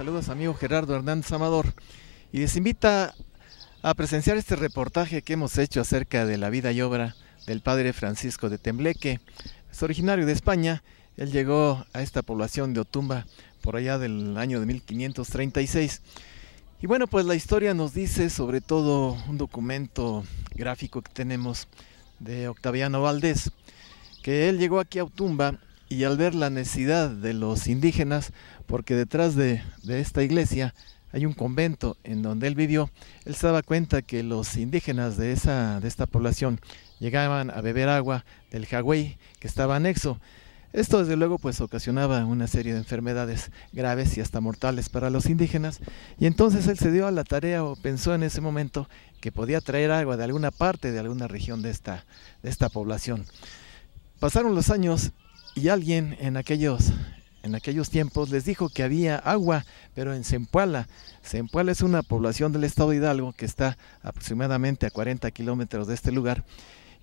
saludos amigo Gerardo Hernández Amador y les invita a presenciar este reportaje que hemos hecho acerca de la vida y obra del padre Francisco de Tembleque. Es originario de España. Él llegó a esta población de Otumba por allá del año de 1536. Y bueno, pues la historia nos dice, sobre todo un documento gráfico que tenemos de Octaviano Valdés, que él llegó aquí a Otumba y al ver la necesidad de los indígenas, porque detrás de esta iglesia hay un convento en donde él vivió, él se daba cuenta que los indígenas de esta población llegaban a beber agua del jagüey que estaba anexo. Esto desde luego pues ocasionaba una serie de enfermedades graves y hasta mortales para los indígenas, y entonces él se dio a la tarea o pensó en ese momento que podía traer agua de alguna parte, de alguna región de esta población. Pasaron los años y alguien en aquellos tiempos les dijo que había agua, pero en Zempoala. Zempoala es una población del estado de Hidalgo que está aproximadamente a 40 kilómetros de este lugar.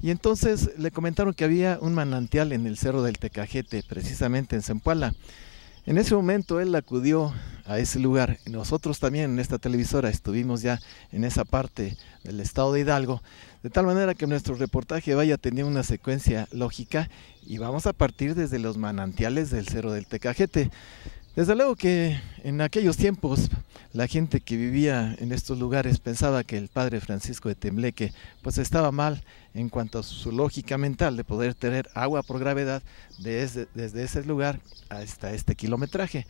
Y entonces le comentaron que había un manantial en el Cerro del Tecajete, precisamente en Zempoala. En ese momento él acudió a ese lugar. Nosotros también en esta televisora estuvimos ya en esa parte del estado de Hidalgo, de tal manera que nuestro reportaje vaya teniendo una secuencia lógica y vamos a partir desde los manantiales del Cerro del Tecajete. Desde luego que en aquellos tiempos la gente que vivía en estos lugares pensaba que el padre Francisco de Tembleque pues estaba mal en cuanto a su lógica mental de poder tener agua por gravedad desde ese lugar hasta este kilometraje.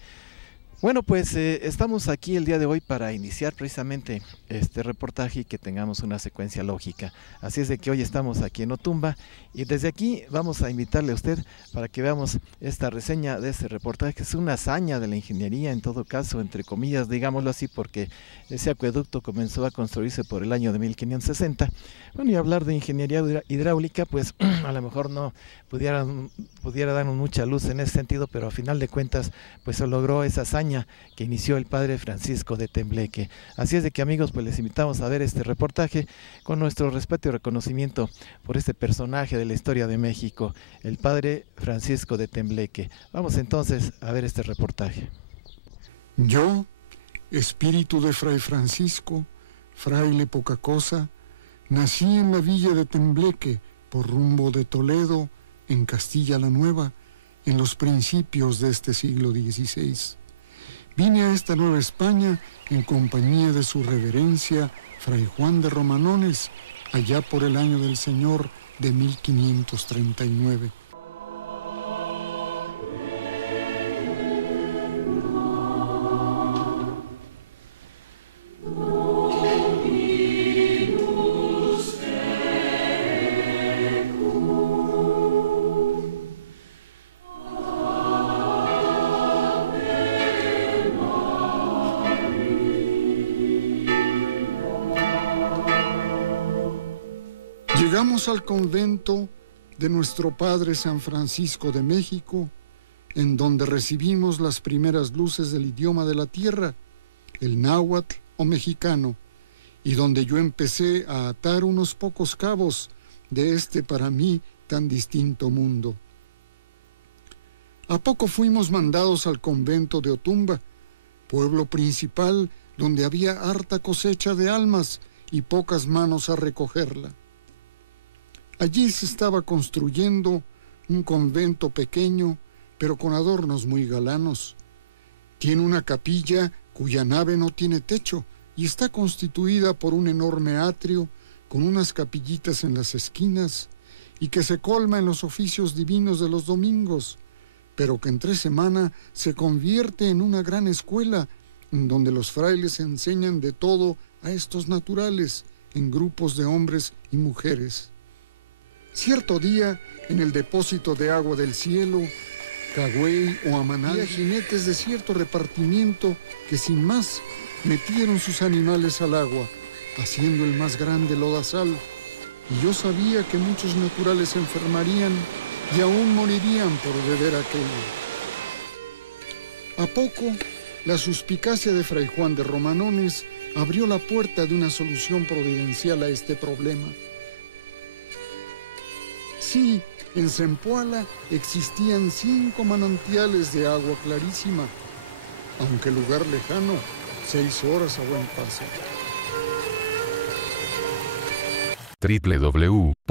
Bueno, pues estamos aquí el día de hoy para iniciar precisamente este reportaje y que tengamos una secuencia lógica. Así es de que hoy estamos aquí en Otumba y desde aquí vamos a invitarle a usted para que veamos esta reseña de este reportaje, que es una hazaña de la ingeniería en todo caso, entre comillas, digámoslo así, porque ese acueducto comenzó a construirse por el año de 1560. Bueno, y hablar de ingeniería hidráulica, pues a lo mejor no pudiera darnos mucha luz en ese sentido, pero a final de cuentas, pues se logró esa hazaña que inició el padre Francisco de Tembleque. Así es de que amigos, pues les invitamos a ver este reportaje con nuestro respeto y reconocimiento por este personaje de la historia de México, el padre Francisco de Tembleque. Vamos entonces a ver este reportaje. Yo, espíritu de Fray Francisco, fraile poca cosa, nací en la villa de Tembleque, por rumbo de Toledo, en Castilla la Nueva, en los principios de este siglo XVI. Vine a esta Nueva España en compañía de su reverencia, Fray Juan de Romanones, allá por el año del Señor de 1539. Llegamos al convento de nuestro Padre San Francisco de México, en donde recibimos las primeras luces del idioma de la tierra, el náhuatl o mexicano, y donde yo empecé a atar unos pocos cabos de este para mí tan distinto mundo. A poco fuimos mandados al convento de Otumba, pueblo principal donde había harta cosecha de almas y pocas manos a recogerla. Allí se estaba construyendo un convento pequeño, pero con adornos muy galanos. Tiene una capilla cuya nave no tiene techo y está constituida por un enorme atrio con unas capillitas en las esquinas y que se colma en los oficios divinos de los domingos, pero que entre semana se convierte en una gran escuela en donde los frailes enseñan de todo a estos naturales en grupos de hombres y mujeres. Cierto día, en el depósito de agua del cielo, Cagüey o Amanal, había jinetes de cierto repartimiento que sin más metieron sus animales al agua, haciendo el más grande lodazal, y yo sabía que muchos naturales se enfermarían y aún morirían por beber aquello. A poco, la suspicacia de Fray Juan de Romanones abrió la puerta de una solución providencial a este problema. Sí, en Zempoala existían 5 manantiales de agua clarísima, aunque lugar lejano, 6 horas a buen paso. www.com.mx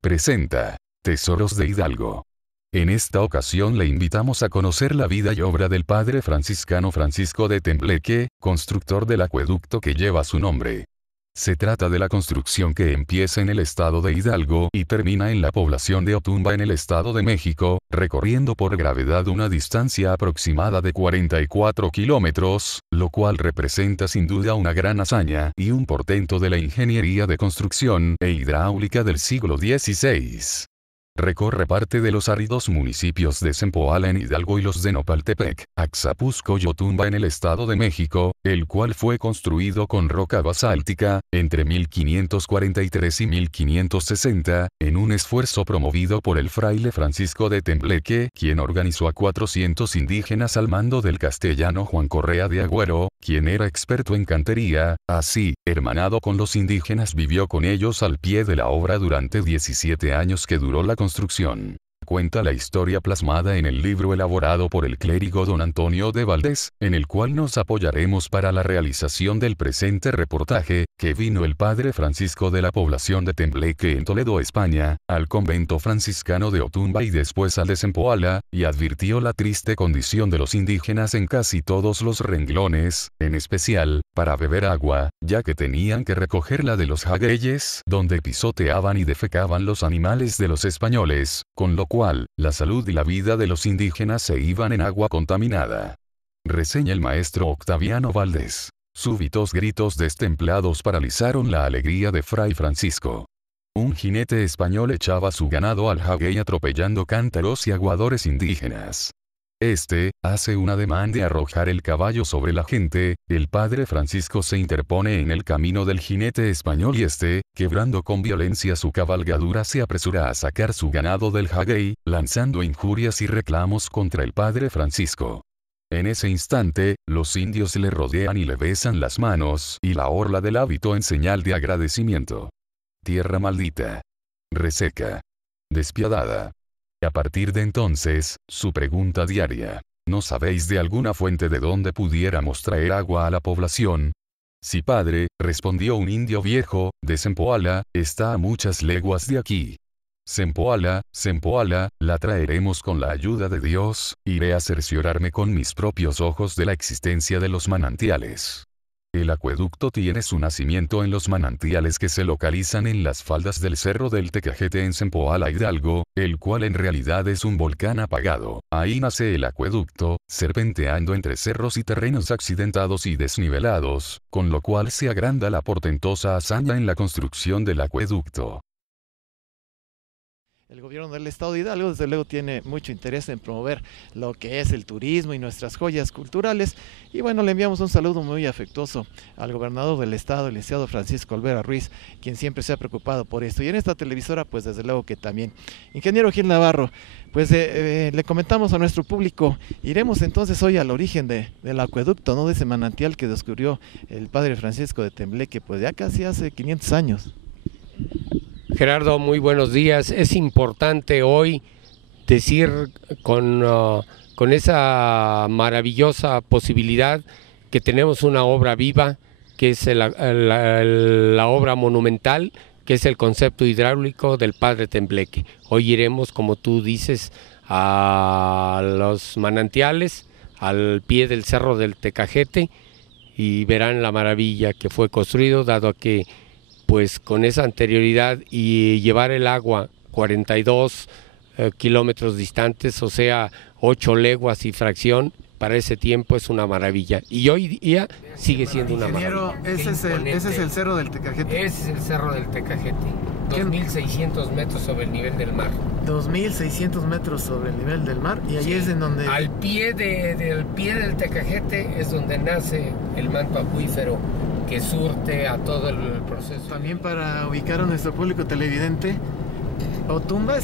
presenta Tesoros de Hidalgo. En esta ocasión le invitamos a conocer la vida y obra del padre franciscano Francisco de Tembleque, constructor del acueducto que lleva su nombre. Se trata de la construcción que empieza en el estado de Hidalgo y termina en la población de Otumba en el estado de México, recorriendo por gravedad una distancia aproximada de 44 kilómetros, lo cual representa sin duda una gran hazaña y un portento de la ingeniería de construcción e hidráulica del siglo XVI. Recorre parte de los áridos municipios de Zempoala en Hidalgo y los de Nopaltepec, Axapusco y Otumba en el estado de México, el cual fue construido con roca basáltica, entre 1543 y 1560, en un esfuerzo promovido por el fraile Francisco de Tembleque, quien organizó a 400 indígenas al mando del castellano Juan Correa de Agüero, quien era experto en cantería. Así, hermanado con los indígenas, vivió con ellos al pie de la obra durante 17 años que duró la construcción. Cuenta la historia plasmada en el libro elaborado por el clérigo don Antonio de Valdés, en el cual nos apoyaremos para la realización del presente reportaje, que vino el padre Francisco de la población de Tembleque en Toledo, España, al convento franciscano de Otumba y después al de Zempoala, y advirtió la triste condición de los indígenas en casi todos los renglones, en especial, para beber agua, ya que tenían que recogerla de los jagueyes, donde pisoteaban y defecaban los animales de los españoles, con lo cual, la salud y la vida de los indígenas se iban en agua contaminada. Reseña el maestro Octaviano Valdés. Súbitos gritos destemplados paralizaron la alegría de Fray Francisco. Un jinete español echaba su ganado al jaguey atropellando cántaros y aguadores indígenas. Este hace un ademán de arrojar el caballo sobre la gente, el padre Francisco se interpone en el camino del jinete español y este, quebrando con violencia su cabalgadura, se apresura a sacar su ganado del jaguey, lanzando injurias y reclamos contra el padre Francisco. En ese instante, los indios le rodean y le besan las manos y la orla del hábito en señal de agradecimiento. Tierra maldita. Reseca. Despiadada. A partir de entonces, su pregunta diaria: ¿no sabéis de alguna fuente de donde pudiéramos traer agua a la población? Sí, padre, respondió un indio viejo, de Zempoala, está a muchas leguas de aquí. Zempoala, Zempoala, la traeremos con la ayuda de Dios, iré a cerciorarme con mis propios ojos de la existencia de los manantiales. El acueducto tiene su nacimiento en los manantiales que se localizan en las faldas del Cerro del Tecajete en Zempoala, Hidalgo, el cual en realidad es un volcán apagado. Ahí nace el acueducto, serpenteando entre cerros y terrenos accidentados y desnivelados, con lo cual se agranda la portentosa hazaña en la construcción del acueducto. El gobierno del estado de Hidalgo desde luego tiene mucho interés en promover lo que es el turismo y nuestras joyas culturales, y bueno, le enviamos un saludo muy afectuoso al gobernador del estado, el licenciado Francisco Olvera Ruiz, quien siempre se ha preocupado por esto, y en esta televisora pues desde luego que también. Ingeniero Gil Navarro, pues le comentamos a nuestro público, iremos entonces hoy al origen del acueducto, ¿no?, de ese manantial que descubrió el padre Francisco de Tembleque, pues ya casi hace 500 años. Gerardo, muy buenos días. Es importante hoy decir con esa maravillosa posibilidad que tenemos una obra viva, que es la obra monumental, que es el concepto hidráulico del padre Tembleque. Hoy iremos, como tú dices, a los manantiales, al pie del Cerro del Tecajete, y verán la maravilla que fue construido, dado que pues con esa anterioridad y llevar el agua 42 kilómetros distantes, o sea 8 leguas y fracción, para ese tiempo es una maravilla. Y hoy día sigue siendo una maravilla. Ese es el Cerro del Tecajete. Ese es el Cerro del Tecajete, 2.600 metros sobre el nivel del mar. 2.600 metros sobre el nivel del mar, y allí sí, es en donde... Al pie del Tecajete es donde nace el manto acuífero que surte a todo el proceso. También para ubicar a nuestro público televidente, Otumba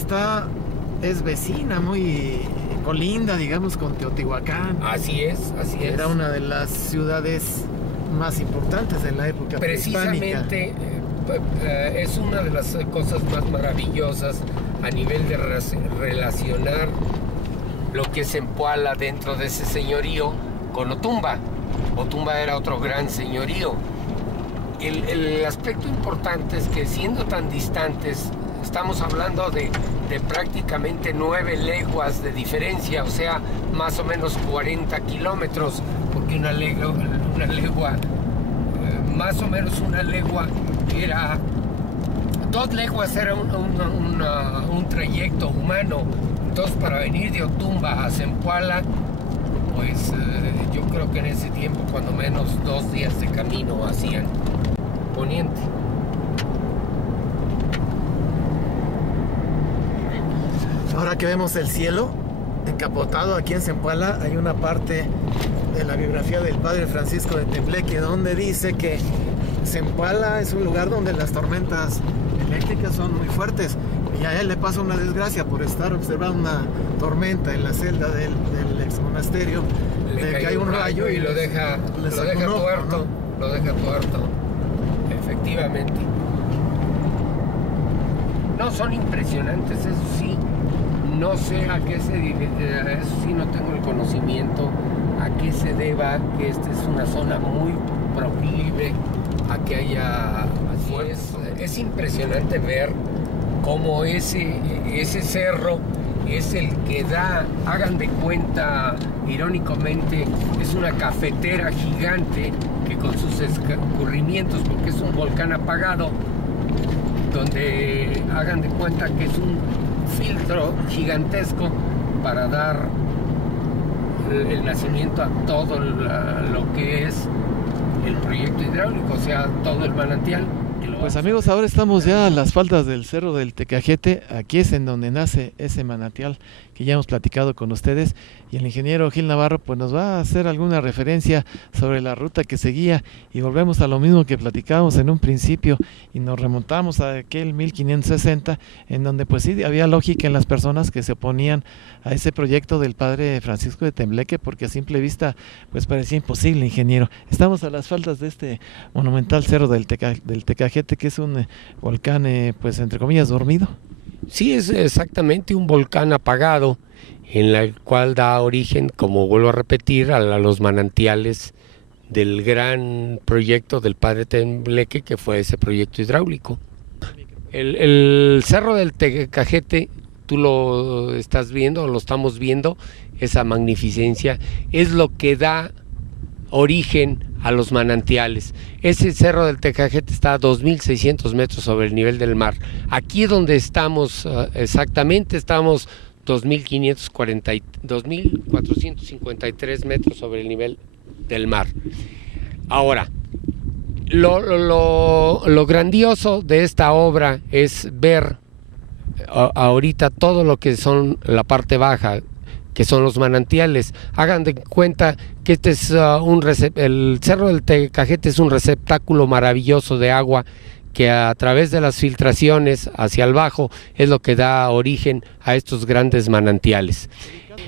es vecina, muy colinda, digamos, con Teotihuacán. Así es. Era una de las ciudades más importantes en la época prehispánica. Precisamente es una de las cosas más maravillosas a nivel de relacionar lo que es Zempoala dentro de ese señorío con Otumba. Otumba era otro gran señorío. El aspecto importante es que siendo tan distantes, estamos hablando de prácticamente 9 leguas de diferencia, o sea, más o menos 40 kilómetros, porque una legua, más o menos una legua era, 2 leguas era un trayecto humano. Entonces, para venir de Otumba a Zempoala, pues yo creo que en ese tiempo cuando menos 2 días de camino hacían poniente. Ahora que vemos el cielo encapotado aquí en Zempoala, hay una parte de la biografía del padre Francisco de Tembleque donde dice que Zempoala es un lugar donde las tormentas eléctricas son muy fuertes, y a él le pasa una desgracia por estar observando una tormenta en la celda del ex monasterio. Le cae un rayo y lo deja tuerto, ¿no? Lo deja tuerto, efectivamente. No, son impresionantes, eso sí. No sé a qué se debe, eso sí no tengo el conocimiento, a qué se deba que esta es una zona muy proclive a que haya. Es impresionante ver cómo ese cerro es el que da, hagan de cuenta, irónicamente, es una cafetera gigante que con sus escurrimientos, porque es un volcán apagado, donde hagan de cuenta que es un filtro gigantesco para dar el nacimiento a todo lo que es el proyecto hidráulico, o sea, todo el manantial. Pues amigos, ahora estamos ya a las faldas del Cerro del Tecajete. Aquí es en donde nace ese manantial que ya hemos platicado con ustedes, y el ingeniero Gil Navarro pues nos va a hacer alguna referencia sobre la ruta que seguía, y volvemos a lo mismo que platicábamos en un principio y nos remontamos a aquel 1560, en donde pues sí había lógica en las personas que se oponían a ese proyecto del padre Francisco de Tembleque, porque a simple vista pues parecía imposible, ingeniero. Estamos a las faldas de este monumental Cerro del Tecajete, que es un volcán pues entre comillas dormido. Sí, es exactamente un volcán apagado, en el cual da origen, como vuelvo a repetir, a los manantiales del gran proyecto del padre Tembleque, que fue ese proyecto hidráulico. El Cerro del Tecajete, tú lo estás viendo, lo estamos viendo, esa magnificencia, es lo que da origen a los manantiales. Ese Cerro del Tecajete está a 2.600 metros sobre el nivel del mar. Aquí donde estamos exactamente, estamos 2.453 metros sobre el nivel del mar. Ahora, lo grandioso de esta obra es ver ahorita todo lo que son la parte baja, que son los manantiales. Hagan de cuenta que este es el Cerro del Tecajete es un receptáculo maravilloso de agua que a través de las filtraciones hacia el bajo es lo que da origen a estos grandes manantiales.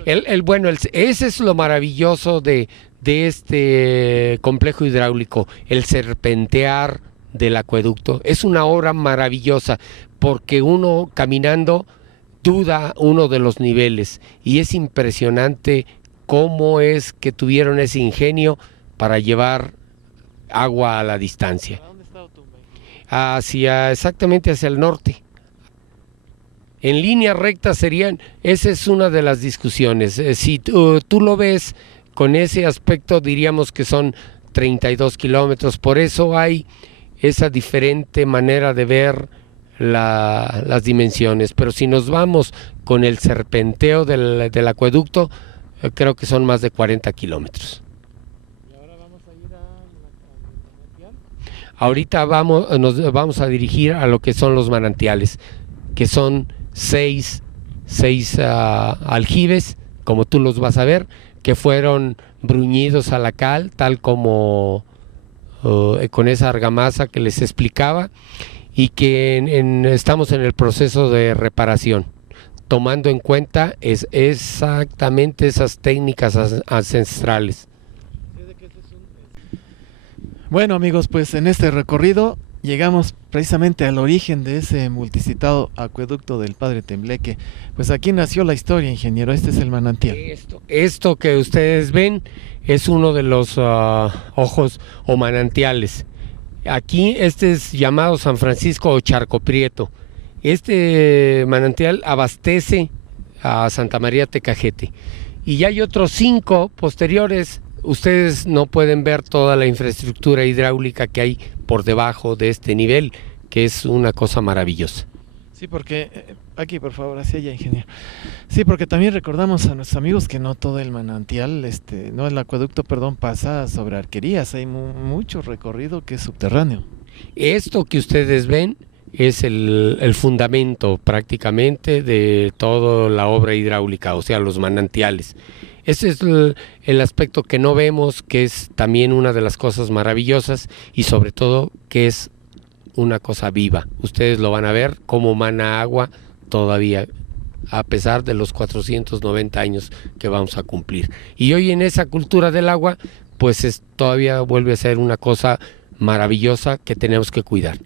Ese es lo maravilloso de este complejo hidráulico, el serpentear del acueducto. Es una obra maravillosa porque uno caminando duda uno de los niveles, y es impresionante cómo es que tuvieron ese ingenio para llevar agua a la distancia. ¿Dónde está Otumba? Exactamente hacia el norte. En línea recta esa es una de las discusiones. Si tú lo ves con ese aspecto, diríamos que son 32 kilómetros, por eso hay esa diferente manera de ver las dimensiones, pero si nos vamos con el serpenteo del acueducto, creo que son más de 40 kilómetros. ¿Y ahora vamos a ir al manantial? Ahorita nos vamos a dirigir a lo que son los manantiales, que son seis aljibes, como tú los vas a ver, que fueron bruñidos a la cal, tal como con esa argamasa que les explicaba, y que estamos en el proceso de reparación, tomando en cuenta exactamente esas técnicas ancestrales. Bueno amigos, pues en este recorrido llegamos precisamente al origen de ese multicitado acueducto del Padre Tembleque. Pues aquí nació la historia, ingeniero. Este es el manantial. Esto que ustedes ven es uno de los ojos o manantiales. Aquí este es llamado San Francisco o Charco Prieto. Este manantial abastece a Santa María Tecajete. Y ya hay otros 5 posteriores. Ustedes no pueden ver toda la infraestructura hidráulica que hay por debajo de este nivel, que es una cosa maravillosa. Sí, porque aquí, por favor, hacia allá, ingeniero. Sí, porque también recordamos a nuestros amigos que no todo el manantial, no el acueducto, perdón, pasa sobre arquerías. Hay mucho recorrido que es subterráneo. Esto que ustedes ven es el fundamento prácticamente de toda la obra hidráulica, o sea, los manantiales. Ese es el aspecto que no vemos, que es también una de las cosas maravillosas y sobre todo que es una cosa viva. Ustedes lo van a ver cómo mana agua todavía, a pesar de los 490 años que vamos a cumplir. Y hoy en esa cultura del agua, pues todavía vuelve a ser una cosa maravillosa que tenemos que cuidar.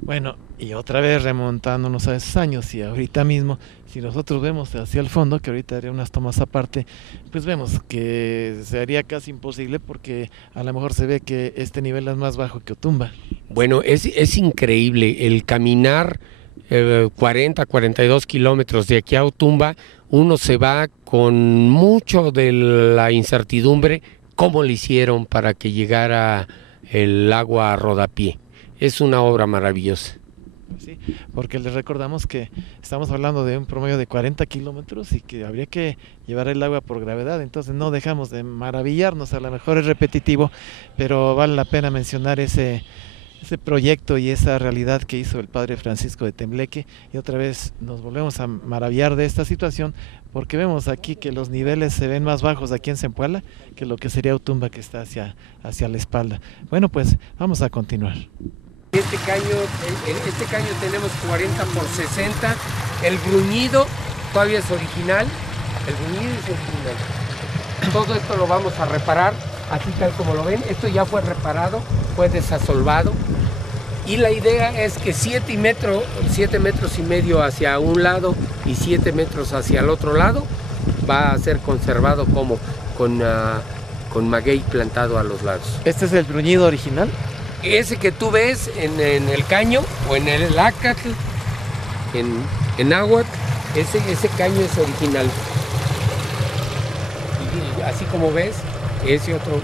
Bueno, y otra vez remontándonos a esos años y ahorita mismo, si nosotros vemos hacia el fondo, que ahorita haré unas tomas aparte, pues vemos que sería casi imposible porque a lo mejor se ve que este nivel es más bajo que Otumba. Bueno, es increíble el caminar 40, 42 kilómetros de aquí a Otumba. Uno se va con mucho de la incertidumbre cómo le hicieron para que llegara el agua a rodapié. Es una obra maravillosa. Sí, porque les recordamos que estamos hablando de un promedio de 40 kilómetros y que habría que llevar el agua por gravedad, entonces no dejamos de maravillarnos. A lo mejor es repetitivo, pero vale la pena mencionar ese proyecto y esa realidad que hizo el Padre Francisco de Tembleque. Y otra vez nos volvemos a maravillar de esta situación porque vemos aquí que los niveles se ven más bajos aquí en Zempoala que lo que sería Otumba, que está hacia la espalda. Bueno, pues vamos a continuar. Este caño tenemos 40 por 60, el bruñido todavía es original, todo esto lo vamos a reparar, así tal como lo ven. Esto ya fue reparado, fue desasolvado y la idea es que 7 metros y medio hacia un lado y 7 metros hacia el otro lado va a ser conservado como con maguey plantado a los lados. ¿Este es el bruñido original? Ese que tú ves en el caño o en el ácatl, en náhuatl, ese caño es original. Y así como ves, ese otro,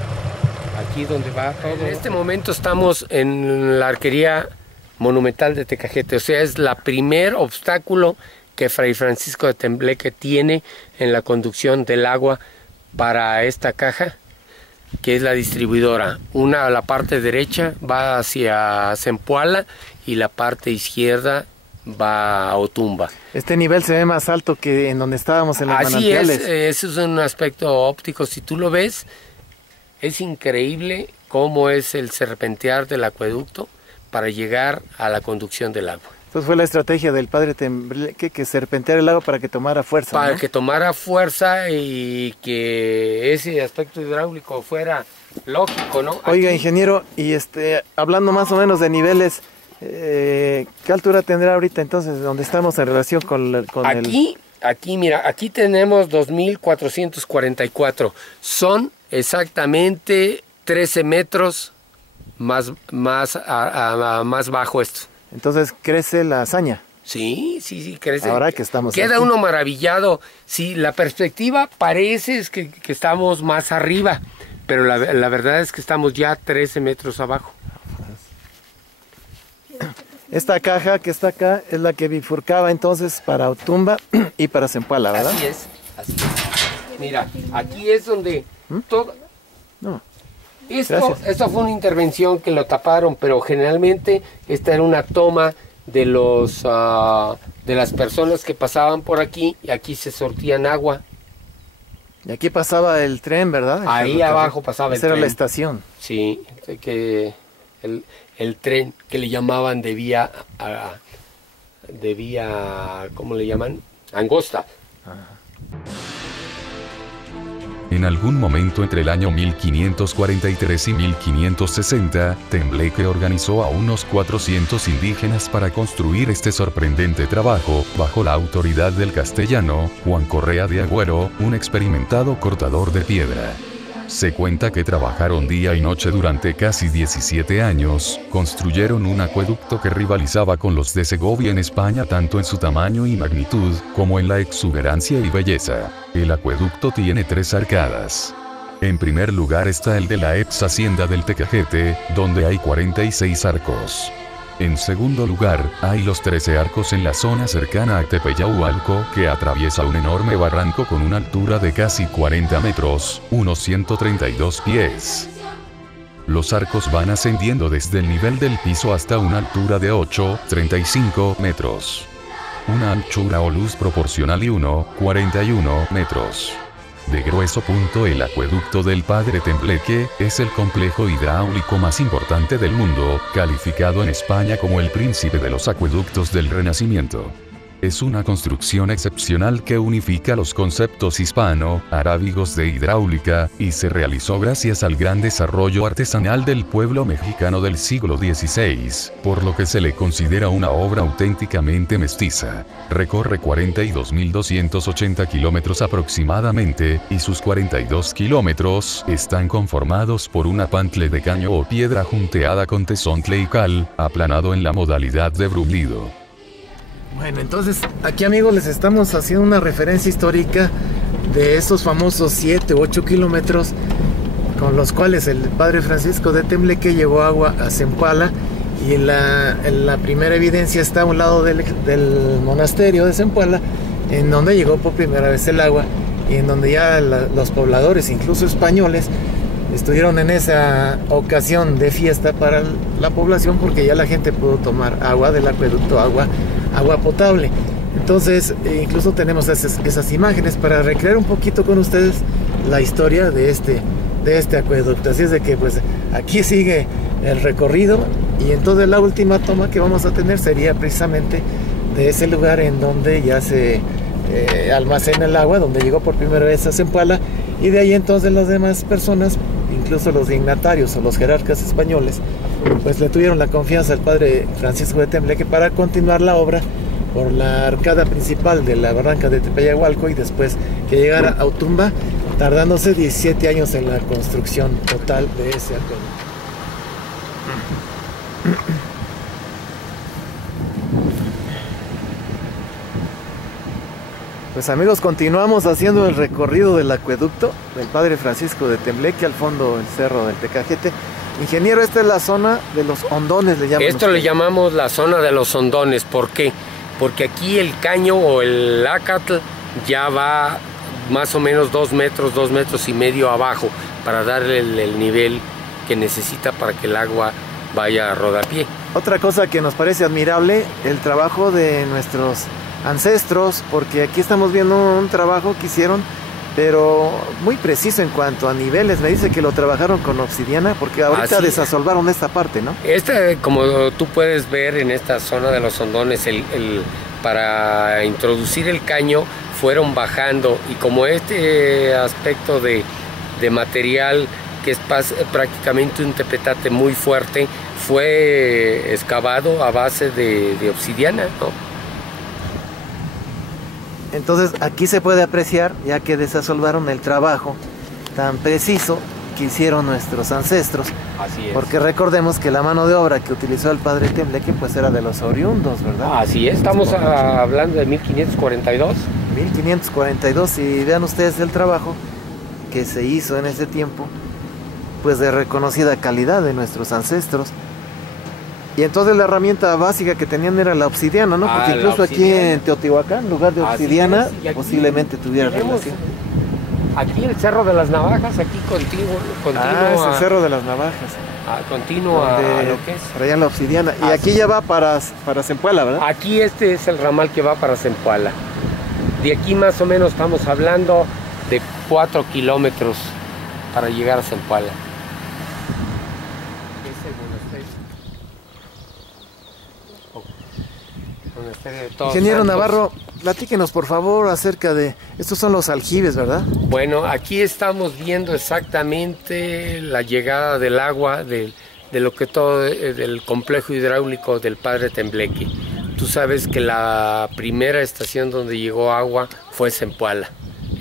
aquí donde va todo. En este momento estamos en la arquería monumental de Tecajete, o sea, es la primer obstáculo que Fray Francisco de Tembleque tiene en la conducción del agua para esta caja, que es la distribuidora. La parte derecha va hacia Zempoala y la parte izquierda va a Otumba. Este nivel se ve más alto que en donde estábamos en los manantiales. Así es, eso es un aspecto óptico. Si tú lo ves, es increíble cómo es el serpentear del acueducto para llegar a la conducción del agua. Entonces fue la estrategia del Padre Tembleque, que serpentear el agua para que tomara fuerza. Para que tomara fuerza y que ese aspecto hidráulico fuera lógico, ¿no? Oiga, ingeniero, y hablando más o menos de niveles, ¿qué altura tendrá ahorita entonces donde estamos en relación con Aquí, mira, aquí tenemos 2.444. Son exactamente 13 metros más bajo esto. Entonces crece la hazaña. Sí, crece. Ahora que estamos Queda aquí. Uno maravillado. Sí, la perspectiva parece que estamos más arriba, pero la verdad es que estamos ya 13 metros abajo. Esta caja que está acá es la que bifurcaba entonces para Otumba y para Zempoala, ¿verdad? Así es. Mira, aquí es donde todo... No. Esto fue una intervención que lo taparon, pero generalmente esta era una toma de las personas que pasaban por aquí y aquí se sortían agua. Y aquí pasaba el tren, ¿verdad? Ahí abajo pasaba el tren. Esa era la estación. Sí, que el tren que le llamaban de vía, ¿cómo le llaman? Angosta. Ajá. En algún momento entre el año 1543 y 1560, Tembleque organizó a unos 400 indígenas para construir este sorprendente trabajo, bajo la autoridad del castellano, Juan Correa de Agüero, un experimentado cortador de piedra. Se cuenta que trabajaron día y noche durante casi 17 años, construyeron un acueducto que rivalizaba con los de Segovia en España tanto en su tamaño y magnitud, como en la exuberancia y belleza. El acueducto tiene 3 arcadas. En primer lugar está el de la ex hacienda del Tecajete, donde hay 46 arcos. En segundo lugar, hay los 13 arcos en la zona cercana a Tepeyahualco, que atraviesa un enorme barranco con una altura de casi 40 metros, unos 132 pies. Los arcos van ascendiendo desde el nivel del piso hasta una altura de 8,35 metros. Una anchura o luz proporcional y 1,41 metros. De grueso. El acueducto del Padre Tembleque es el complejo hidráulico más importante del mundo, calificado en España como el príncipe de los acueductos del Renacimiento. Es una construcción excepcional que unifica los conceptos hispano-arábigos de hidráulica, y se realizó gracias al gran desarrollo artesanal del pueblo mexicano del siglo XVI, por lo que se le considera una obra auténticamente mestiza. Recorre 42.280 kilómetros aproximadamente, y sus 42 kilómetros están conformados por una pantle de caño o piedra junteada con tesontle y cal, aplanado en la modalidad de brulido. Bueno, entonces aquí, amigos, les estamos haciendo una referencia histórica de estos famosos 7 u 8 kilómetros con los cuales el Padre Francisco de Tembleque llevó agua a Zempoala, y en la primera evidencia está a un lado del monasterio de Zempoala, en donde llegó por primera vez el agua, y en donde ya los pobladores, incluso españoles, estuvieron en esa ocasión de fiesta para la población, porque ya la gente pudo tomar agua del acueducto, agua potable. Entonces, incluso tenemos esas imágenes para recrear un poquito con ustedes la historia de este acueducto. Así es de que pues aquí sigue el recorrido, y entonces la última toma que vamos a tener sería precisamente de ese lugar en donde ya se almacena el agua, donde llegó por primera vez a Zempoala, y de ahí entonces las demás personas, incluso los dignatarios o los jerarcas españoles, pues le tuvieron la confianza al Padre Francisco de Tembleque para continuar la obra por la arcada principal de la barranca de Tepeyahualco, y después que llegara a Otumba, tardándose 17 años en la construcción total de ese acueducto. Pues, amigos, continuamos haciendo el recorrido del acueducto del Padre Francisco de Tembleque, al fondo el cerro del Tecajete. Ingeniero, esta es la zona de los hondones, le llaman. Esto le llamamos la zona de los hondones. ¿Por qué? Porque aquí el caño o el acatl ya va más o menos 2 metros, 2 metros y medio abajo, para darle el nivel que necesita para que el agua vaya a rodapié. Otra cosa que nos parece admirable, el trabajo de nuestros ancestros, porque aquí estamos viendo un trabajo que hicieron, pero muy preciso en cuanto a niveles. Me dice que lo trabajaron con obsidiana, porque ahorita desasolvaron esta parte, ¿no? Como tú puedes ver en esta zona de los hondones, para introducir el caño fueron bajando, y como este aspecto de material que es prácticamente un tepetate muy fuerte, fue excavado a base de obsidiana, ¿no? Entonces aquí se puede apreciar, ya que desasolvaron, el trabajo tan preciso que hicieron nuestros ancestros. Así es. Porque recordemos que la mano de obra que utilizó el Padre Tembleque pues era de los oriundos, ¿verdad? Así es, estamos hablando de 1542. 1542, y vean ustedes el trabajo que se hizo en ese tiempo, pues de reconocida calidad de nuestros ancestros. Y entonces la herramienta básica que tenían era la obsidiana, ¿no? Porque incluso aquí en Teotihuacán, en lugar de obsidiana, posiblemente tuviera relación. Aquí el Cerro de las Navajas, aquí continuo es el Cerro de las Navajas. Continuo a lo que es. Por allá la obsidiana. Y aquí ya va para Zempoala, ¿verdad? Aquí este es el ramal que va para Zempoala. De aquí más o menos estamos hablando de 4 kilómetros para llegar a Zempoala. Ingeniero Navarro, platíquenos por favor acerca de, estos son los aljibes, ¿verdad? Bueno, aquí estamos viendo exactamente la llegada del agua de lo que todo, del complejo hidráulico del Padre Tembleque. Tú sabes que la primera estación donde llegó agua fue Zempoala,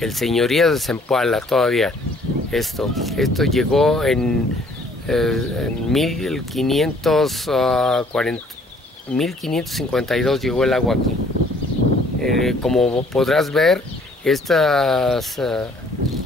el señorío de Zempoala todavía. Esto llegó en 1552 llegó el agua aquí. Como podrás ver, estas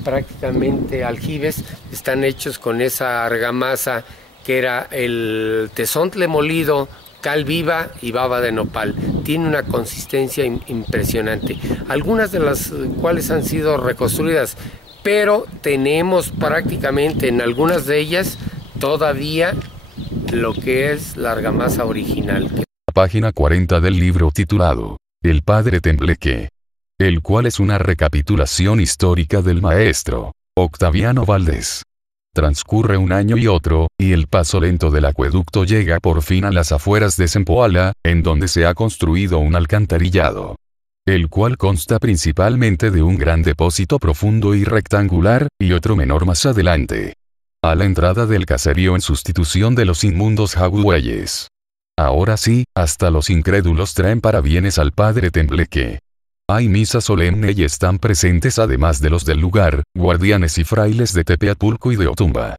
prácticamente aljibes están hechos con esa argamasa que era el tezontle molido, cal viva y baba de nopal. Tiene una consistencia impresionante, algunas de las cuales han sido reconstruidas, pero tenemos prácticamente en algunas de ellas todavía lo que es la argamasa original. Página 40 del libro titulado El Padre Tembleque, el cual es una recapitulación histórica del maestro Octaviano Valdés. Transcurre un año y otro, y el paso lento del acueducto llega por fin a las afueras de Zempoala, en donde se ha construido un alcantarillado, el cual consta principalmente de un gran depósito profundo y rectangular, y otro menor más adelante, a la entrada del caserío en sustitución de los inmundos jagüeyes. Ahora sí, hasta los incrédulos traen parabienes al Padre Tembleque. Hay misa solemne y están presentes además de los del lugar, guardianes y frailes de Tepeatulco y de Otumba.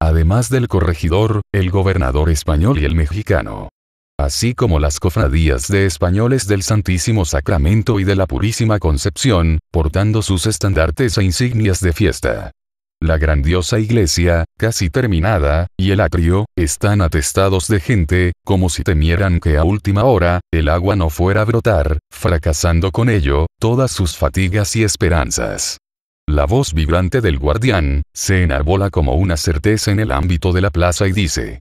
Además del corregidor, el gobernador español y el mexicano. Así como las cofradías de españoles del Santísimo Sacramento y de la Purísima Concepción, portando sus estandartes e insignias de fiesta. La grandiosa iglesia, casi terminada, y el atrio, están atestados de gente, como si temieran que a última hora, el agua no fuera a brotar, fracasando con ello, todas sus fatigas y esperanzas. La voz vibrante del guardián, se enarbola como una certeza en el ámbito de la plaza y dice: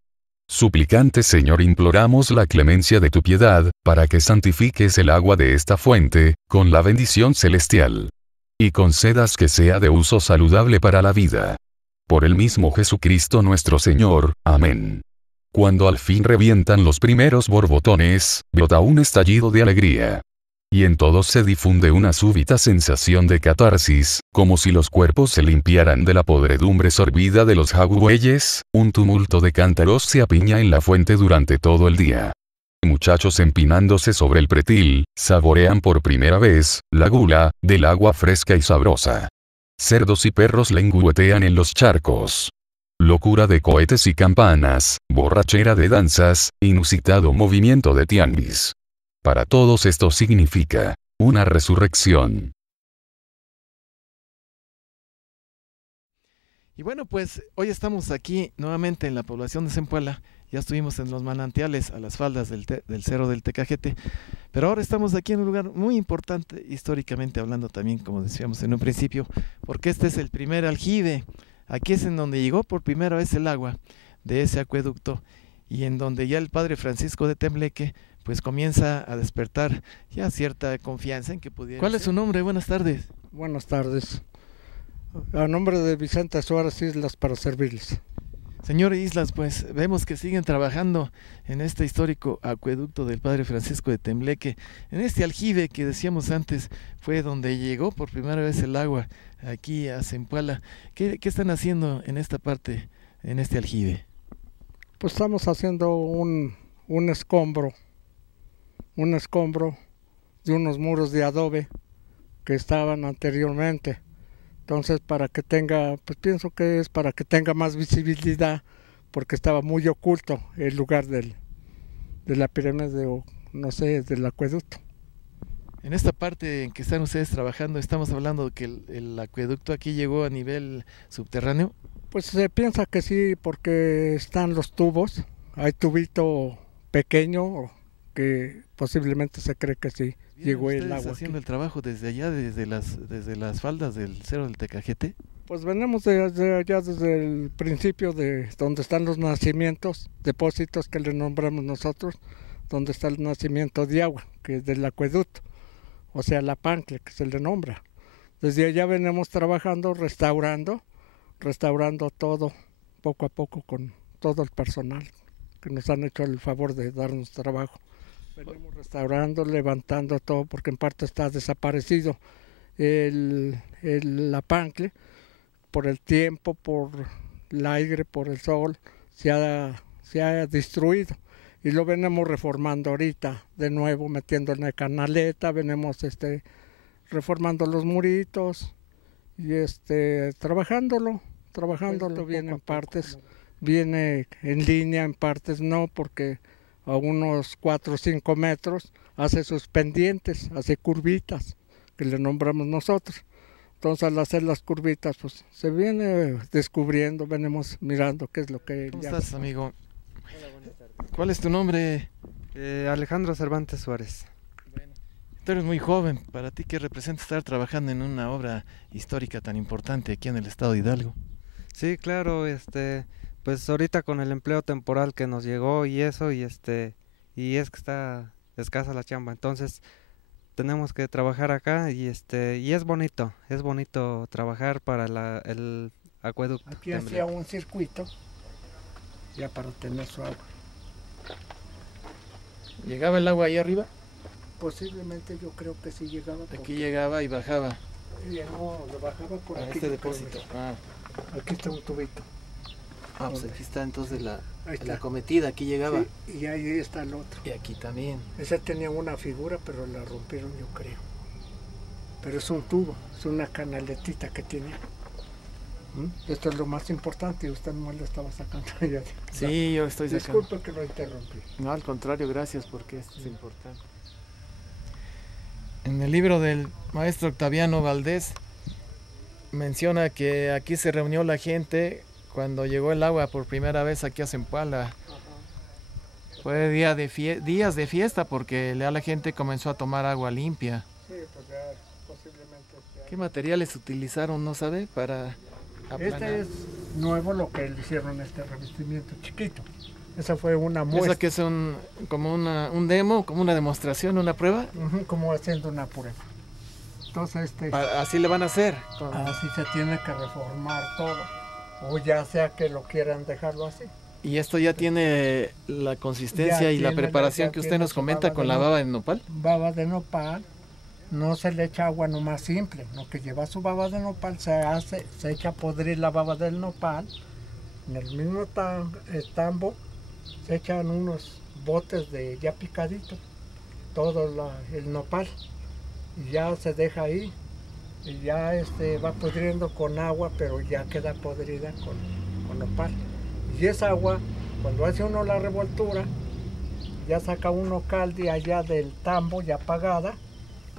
Suplicante Señor, imploramos la clemencia de tu piedad, para que santifiques el agua de esta fuente, con la bendición celestial. Y concedas que sea de uso saludable para la vida. Por el mismo Jesucristo nuestro Señor, amén. Cuando al fin revientan los primeros borbotones, brota un estallido de alegría. Y en todos se difunde una súbita sensación de catarsis, como si los cuerpos se limpiaran de la podredumbre sorbida de los jagüeyes, un tumulto de cántaros se apiña en la fuente durante todo el día. Muchachos empinándose sobre el pretil, saborean por primera vez la gula del agua fresca y sabrosa. Cerdos y perros lengüetean en los charcos. Locura de cohetes y campanas, borrachera de danzas, inusitado movimiento de tianguis. Para todos esto significa una resurrección. Y bueno, pues hoy estamos aquí nuevamente en la población de Zempoala. Ya estuvimos en los manantiales a las faldas del Cerro del Tecajete, pero ahora estamos aquí en un lugar muy importante históricamente hablando también, como decíamos en un principio, porque este es el primer aljibe. Aquí es en donde llegó por primera vez el agua de ese acueducto y en donde ya el Padre Francisco de Tembleque pues comienza a despertar ya cierta confianza en que pudiera. ¿Cuál es su nombre? Buenas tardes. Buenas tardes. A nombre de Vicente Suárez Islas, para servirles. Señor Islas, pues vemos que siguen trabajando en este histórico acueducto del Padre Francisco de Tembleque, en este aljibe que decíamos antes fue donde llegó por primera vez el agua aquí a Zempoala. ¿Qué están haciendo en esta parte, en este aljibe? Pues estamos haciendo un escombro de unos muros de adobe que estaban anteriormente. Entonces, para que tenga, pues pienso que es para que tenga más visibilidad, porque estaba muy oculto el lugar de la pirámide, o no sé, del acueducto. En esta parte en que están ustedes trabajando, estamos hablando de que el acueducto aquí llegó a nivel subterráneo. Pues se piensa que sí, porque están los tubos, hay tubito pequeño que posiblemente se cree que sí. Llegó el agua haciendo aquí. El trabajo desde allá, desde las faldas del Cerro del Tecajete. Pues venimos desde allá, desde el principio de donde están los nacimientos, depósitos que le nombramos nosotros, donde está el nacimiento de agua, que es del acueducto, o sea, la pancle que se le nombra. Desde allá venimos trabajando, restaurando todo, poco a poco, con todo el personal que nos han hecho el favor de darnos trabajo. Venimos restaurando, levantando todo, porque en parte está desaparecido la pancle, por el tiempo, por el aire, por el sol, se ha destruido. Y lo venimos reformando ahorita, de nuevo, metiendo en la canaleta, venimos reformando los muritos y trabajándolo viene en partes, viene en línea, en partes no, porque a unos 4 o 5 metros hace sus pendientes, hace curvitas, que le nombramos nosotros. Entonces al hacer las curvitas, pues se viene descubriendo, venimos mirando qué es lo que... ¿Cómo estás, amigo? ¿Cuál es tu nombre? Alejandro Cervantes Suárez. Bueno, tú eres muy joven. ¿Para ti qué representa estar trabajando en una obra histórica tan importante aquí en el estado de Hidalgo? Sí, claro, pues ahorita con el empleo temporal que nos llegó y eso, y es que está escasa la chamba, entonces tenemos que trabajar acá y es bonito trabajar para el acueducto. Aquí hacía un circuito ya para tener su agua. ¿Llegaba el agua ahí arriba? Posiblemente yo creo que sí llegaba. Aquí llegaba y bajaba. No, lo bajaba por a aquí. Este depósito. Aquí está un tubito. Pues aquí está entonces la está. Cometida, aquí llegaba. Sí, y ahí está el otro. Y aquí también. Ese tenía una figura, pero la rompieron, yo creo. Pero es un tubo, es una canaletita que tiene. Esto es lo más importante y usted no lo estaba sacando. Sí, yo estoy sacando. Disculpe que lo interrumpí. No, al contrario, gracias, porque esto es importante. En el libro del maestro Octaviano Valdés menciona que aquí se reunió la gente cuando llegó el agua por primera vez aquí a Zempoala. Fue días de fiesta porque la gente comenzó a tomar agua limpia. Sí, pues ya posiblemente. ¿Qué materiales utilizaron, no sabe, para aplanar? Este es nuevo lo que le hicieron, revestimiento chiquito. Esa fue una muestra. ¿Esa que es como un demo, como una demostración, una prueba? Como haciendo una prueba. Entonces así le van a hacer. Así se tiene que reformar todo. O ya sea que lo quieran dejarlo así. ¿Y esto ya tiene la consistencia y la preparación que usted nos comenta con la baba de nopal? Baba de nopal, no se le echa agua nomás simple, lo que lleva su baba de nopal se echa a podrir la baba del nopal, en el mismo tambo se echan unos botes de ya picadito, todo el nopal, y ya se deja ahí, y ya va pudriendo con agua, pero ya queda podrida con nopal. Y esa agua, cuando hace uno la revoltura, ya saca uno cal de allá del tambo ya apagada,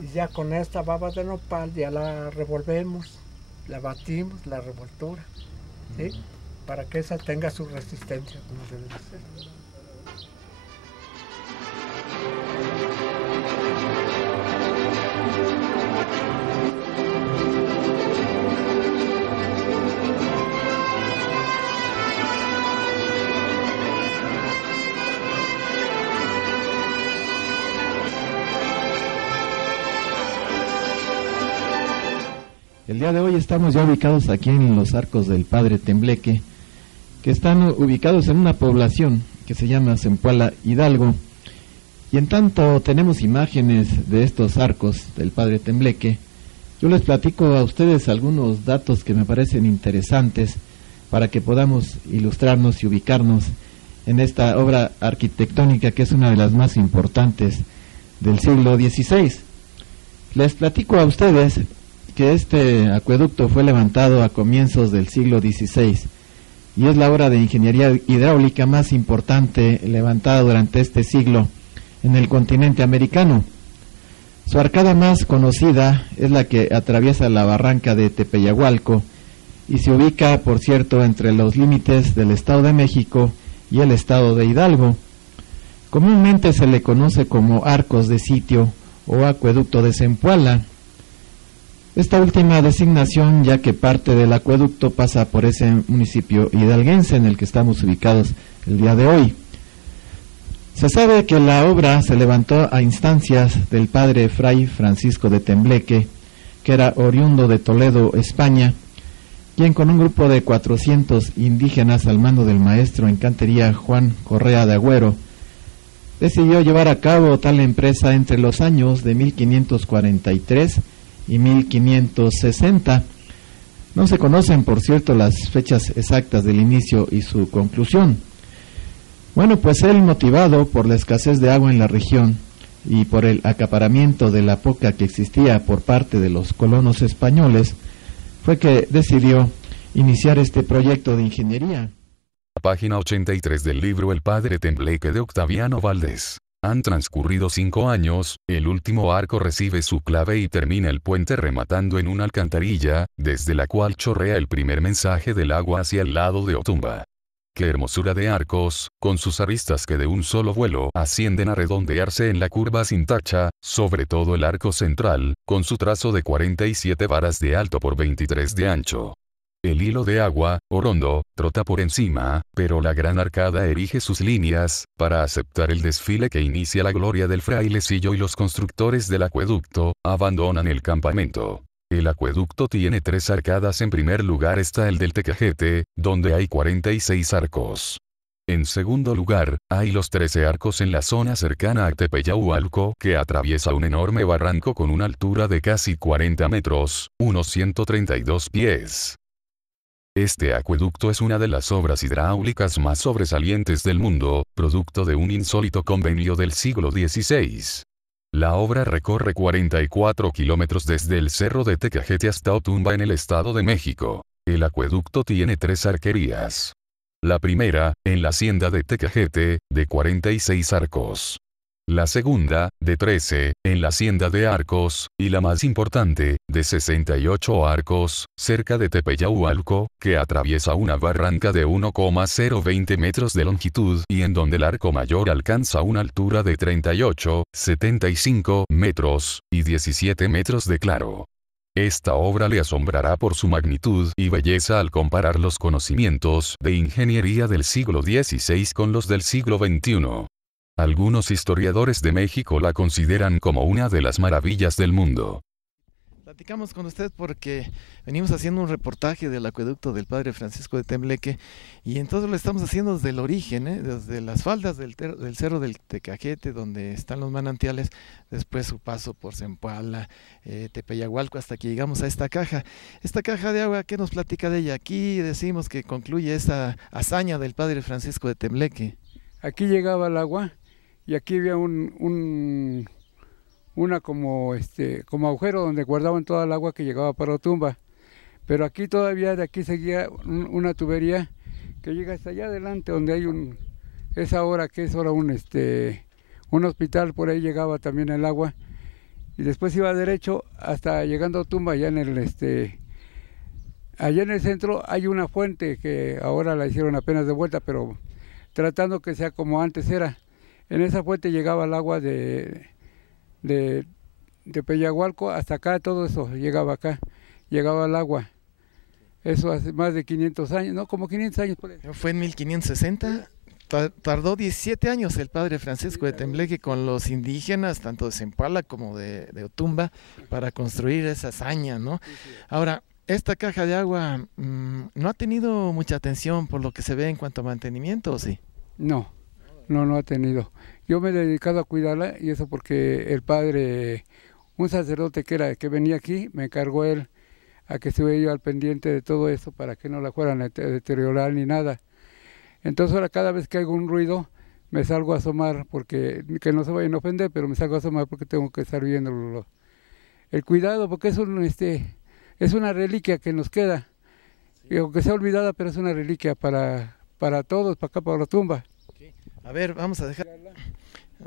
y ya con esta baba de nopal ya la revolvemos, la batimos, la revoltura, ¿sí? Para que esa tenga su resistencia como debe de ser. El día de hoy estamos ya ubicados aquí en los arcos del Padre Tembleque, que están ubicados en una población que se llama Zempoala Hidalgo, y en tanto tenemos imágenes de estos arcos del Padre Tembleque, yo les platico a ustedes algunos datos que me parecen interesantes para que podamos ilustrarnos y ubicarnos en esta obra arquitectónica que es una de las más importantes del siglo XVI. Les platico a ustedes que este acueducto fue levantado a comienzos del siglo XVI y es la obra de ingeniería hidráulica más importante levantada durante este siglo en el continente americano. Su arcada más conocida es la que atraviesa la barranca de Tepeyagualco y se ubica, por cierto, entre los límites del Estado de México y el Estado de Hidalgo. Comúnmente se le conoce como arcos de sitio o acueducto de Zempoala. Esta última designación, ya que parte del acueducto pasa por ese municipio hidalguense en el que estamos ubicados el día de hoy. Se sabe que la obra se levantó a instancias del padre Fray Francisco de Tembleque, que era oriundo de Toledo, España, quien con un grupo de 400 indígenas al mando del maestro en cantería Juan Correa de Agüero, decidió llevar a cabo tal empresa entre los años de 1543 y 1560. No se conocen, por cierto, las fechas exactas del inicio y su conclusión. Bueno, pues él, motivado por la escasez de agua en la región y por el acaparamiento de la poca que existía por parte de los colonos españoles, fue que decidió iniciar este proyecto de ingeniería. Página 83 del libro El Padre Tembleque de Octaviano Valdés. Han transcurrido 5 años, el último arco recibe su clave y termina el puente rematando en una alcantarilla, desde la cual chorrea el primer mensaje del agua hacia el lado de Otumba. ¡Qué hermosura de arcos, con sus aristas que de un solo vuelo ascienden a redondearse en la curva sin tacha, sobre todo el arco central, con su trazo de 47 varas de alto por 23 de ancho! El hilo de agua, orondo, trota por encima, pero la gran arcada erige sus líneas, para aceptar el desfile que inicia la gloria del frailecillo, y los constructores del acueducto abandonan el campamento. El acueducto tiene 3 arcadas. En primer lugar está el del Tecajete, donde hay 46 arcos. En segundo lugar, hay los 13 arcos en la zona cercana a Tepeyahualco, que atraviesa un enorme barranco con una altura de casi 40 metros, unos 132 pies. Este acueducto es una de las obras hidráulicas más sobresalientes del mundo, producto de un insólito convenio del siglo XVI. La obra recorre 44 kilómetros desde el cerro de Tecajete hasta Otumba en el Estado de México. El acueducto tiene 3 arquerías. La primera, en la hacienda de Tecajete, de 46 arcos. La segunda, de 13, en la hacienda de Arcos, y la más importante, de 68 arcos, cerca de Tepeyahualco, que atraviesa una barranca de 1,020 metros de longitud y en donde el arco mayor alcanza una altura de 38, 75 metros, y 17 metros de claro. Esta obra le asombrará por su magnitud y belleza al comparar los conocimientos de ingeniería del siglo XVI con los del siglo XXI. Algunos historiadores de México la consideran como una de las maravillas del mundo. Platicamos con usted porque venimos haciendo un reportaje del acueducto del Padre Francisco de Tembleque, y entonces lo estamos haciendo desde el origen, desde las faldas del cerro del Tecajete, donde están los manantiales, después su paso por Zempoala, Tepeyahualco, hasta que llegamos a esta caja. Esta caja de agua, ¿qué nos platica de ella? Aquí decimos que concluye esta hazaña del Padre Francisco de Tembleque. Aquí llegaba el agua y aquí había una como agujero donde guardaban toda el agua que llegaba para Otumba. Pero aquí todavía, de aquí seguía una tubería que llega hasta allá adelante, donde hay es ahora un hospital. Por ahí llegaba también el agua, y después iba derecho hasta llegando a Otumba. Allá en el centro hay una fuente que ahora la hicieron apenas de vuelta, pero tratando que sea como antes era. En esa fuente llegaba el agua de Tepeyahualco hasta acá, todo eso llegaba acá, llegaba el agua. Eso hace más de 500 años, no, como 500 años por ahí. Fue en 1560, tardó 17 años el Padre Francisco de Tembleque con los indígenas, tanto de Zempoala como de Otumba, para construir esa hazaña, ¿no? Ahora, esta caja de agua no ha tenido mucha atención por lo que se ve en cuanto a mantenimiento, ¿o sí? No ha tenido. Yo me he dedicado a cuidarla, y eso porque el padre, un sacerdote que venía aquí, me encargó él a que estuviera yo al pendiente de todo eso para que no la fueran a deteriorar ni nada. Entonces ahora cada vez que hago un ruido me salgo a asomar, porque que no se vayan a ofender, pero me salgo a asomar porque tengo que estar viendo el cuidado, porque es una reliquia que nos queda, y aunque sea olvidada, pero es una reliquia para todos, para acá, para la tumba. A ver, vamos a dejar.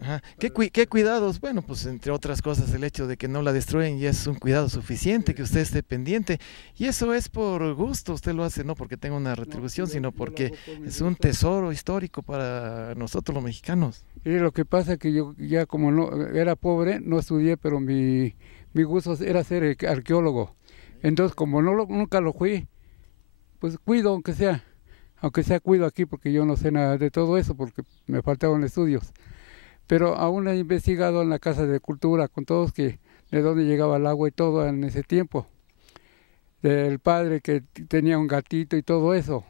Ajá. ¿Qué cuidados? Bueno, pues entre otras cosas el hecho de que no la destruyen ya es un cuidado suficiente, que usted esté pendiente, y eso es por gusto, usted lo hace no porque tenga una retribución, sino porque es un tesoro histórico para nosotros los mexicanos. Y lo que pasa es que yo ya como no era pobre, no estudié, pero mi gusto era ser arqueólogo. Entonces como nunca lo fui, pues cuido aunque sea cuido aquí, porque yo no sé nada de todo eso, porque me faltaban estudios. Pero aún he investigado en la Casa de Cultura con todos de dónde llegaba el agua y todo en ese tiempo. Del padre que tenía un gatito y todo eso.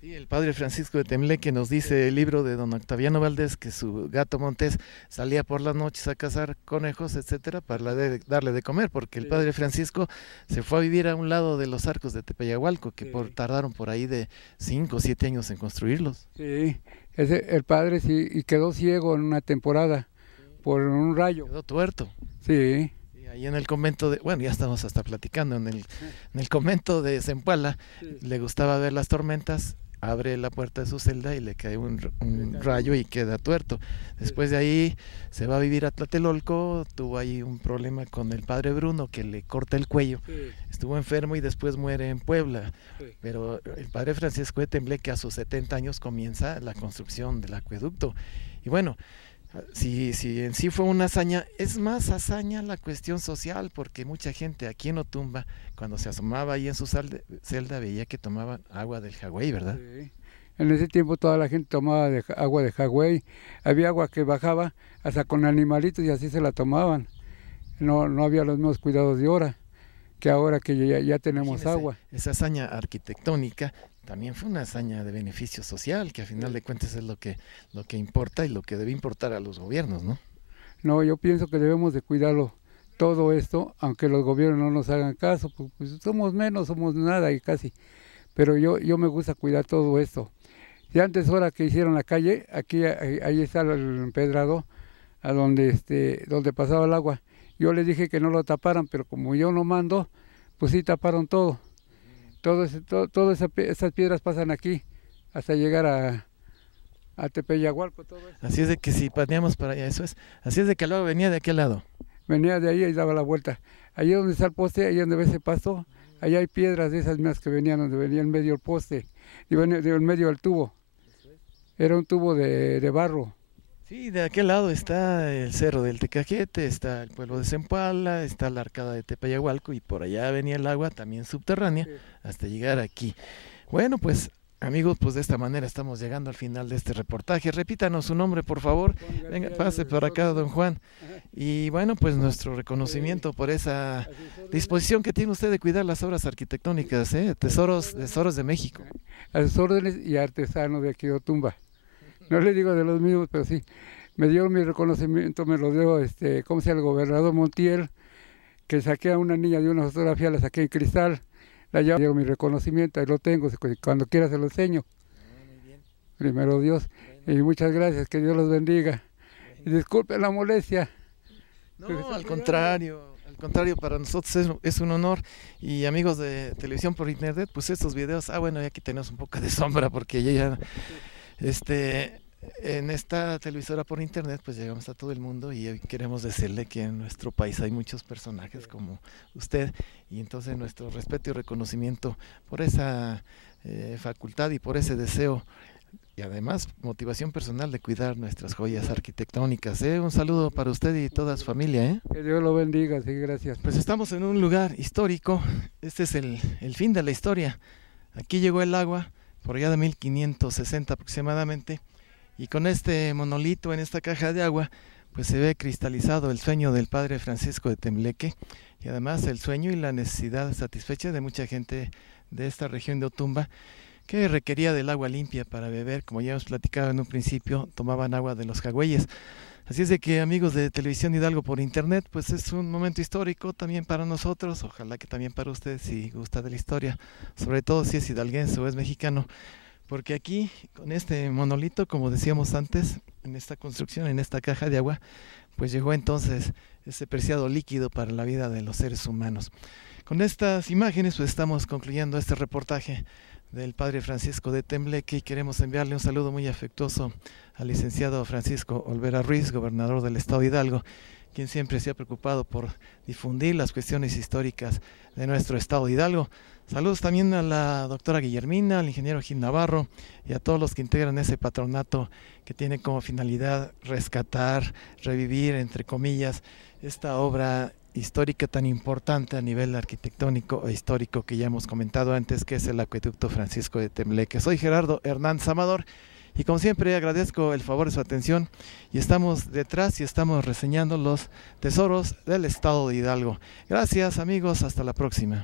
Sí, el padre Francisco de Tembleque nos dice el libro de don Octaviano Valdés que su gato Montés salía por las noches a cazar conejos, etcétera, para darle de comer, porque el padre Francisco se fue a vivir a un lado de los arcos de Tepeyagualco, que tardaron por ahí de 5 o 7 años en construirlos. Sí, el padre sí, y quedó ciego en una temporada por un rayo. Quedó tuerto. Sí. Ahí en el convento bueno, ya estamos hasta platicando, en el convento de Zempoala, le gustaba ver las tormentas, abre la puerta de su celda y le cae un rayo y queda tuerto. Después de ahí se va a vivir a Tlatelolco, tuvo ahí un problema con el padre Bruno que le corta el cuello, estuvo enfermo y después muere en Puebla. Pero el padre Francisco de Tembleque a sus 70 años comienza la construcción del acueducto. Y bueno, si en sí fue una hazaña, es más hazaña la cuestión social, porque mucha gente aquí en Otumba, cuando se asomaba ahí en su celda, veía que tomaban agua del jagüey, ¿verdad? Sí. En ese tiempo toda la gente tomaba agua de jagüey, había agua que bajaba hasta con animalitos y así se la tomaban. No había los mismos cuidados de ahora, que ahora que ya tenemos agua. Esa hazaña arquitectónica también fue una hazaña de beneficio social, que a final de cuentas es lo que importa y lo que debe importar a los gobiernos, ¿no? No, yo pienso que debemos de cuidarlo todo esto, aunque los gobiernos no nos hagan caso, pues somos menos, somos nada y casi. Pero yo me gusta cuidar todo esto. Y antes, ahora que hicieron la calle, aquí ahí está el empedrado, a donde pasaba el agua. Yo les dije que no lo taparan, pero como yo no mando, pues sí taparon todo. Todas esas piedras pasan aquí hasta llegar a Tepeyagualco. Así es de que si pateamos para allá, eso es. Así es de que el agua venía de aquel lado. Venía de ahí y daba la vuelta. Allí donde está el poste, ahí donde ves ese pasto, allá hay piedras de esas mismas que venían donde venía en medio el poste, y venía en medio del tubo. Era un tubo de barro. Sí, de aquel lado está el cerro del Tecajete, está el pueblo de Zempoala, está la arcada de Tepeyagualco y por allá venía el agua también subterránea hasta llegar aquí. Bueno, pues amigos, pues de esta manera estamos llegando al final de este reportaje. Repítanos su nombre, por favor. Venga, pase por acá, don Juan. Y bueno, pues nuestro reconocimiento por esa disposición que tiene usted de cuidar las obras arquitectónicas, tesoros de México. A sus órdenes y artesano de aquí de Otumba. No le digo de los mismos, pero sí, me dio mi reconocimiento, me lo dio, ¿cómo se llama? El gobernador Montiel, que saqué a una niña de una fotografía, la saqué en cristal, la dio mi reconocimiento, ahí lo tengo, cuando quiera se lo enseño. Primero Dios, y muchas gracias, que Dios los bendiga. Y disculpen la molestia. No, al contrario, para nosotros es un honor. Y amigos de televisión por internet, pues estos videos, bueno, ya aquí tenemos un poco de sombra, porque ya en esta televisora por internet pues llegamos a todo el mundo y hoy queremos decirle que en nuestro país hay muchos personajes como usted y entonces nuestro respeto y reconocimiento por esa facultad y por ese deseo y además motivación personal de cuidar nuestras joyas arquitectónicas. Un saludo para usted y toda su familia. Que Dios lo bendiga, sí, gracias. Pues estamos en un lugar histórico, este es el fin de la historia. Aquí llegó el agua por allá de 1560 aproximadamente, y con este monolito en esta caja de agua, pues se ve cristalizado el sueño del padre Francisco de Tembleque, y además el sueño y la necesidad satisfecha de mucha gente de esta región de Otumba, que requería del agua limpia para beber. Como ya hemos platicado en un principio, tomaban agua de los jagüeyes. Así es de que, amigos de Televisión Hidalgo por internet, pues es un momento histórico también para nosotros, ojalá que también para usted si gusta de la historia, sobre todo si es hidalguense o es mexicano, porque aquí con este monolito, como decíamos antes, en esta construcción, en esta caja de agua, pues llegó entonces ese preciado líquido para la vida de los seres humanos. Con estas imágenes pues estamos concluyendo este reportaje del padre Francisco de Tembleque y queremos enviarle un saludo muy afectuoso al licenciado Francisco Olvera Ruiz, gobernador del estado de Hidalgo, quien siempre se ha preocupado por difundir las cuestiones históricas de nuestro estado de Hidalgo. Saludos también a la doctora Guillermina, al ingeniero Gil Navarro y a todos los que integran ese patronato que tiene como finalidad rescatar, revivir, entre comillas, esta obra histórica tan importante a nivel arquitectónico e histórico que ya hemos comentado antes, que es el acueducto Francisco de Tembleque. Soy Gerardo Hernández Amador y como siempre agradezco el favor de su atención y estamos detrás y estamos reseñando los tesoros del estado de Hidalgo. Gracias amigos, hasta la próxima.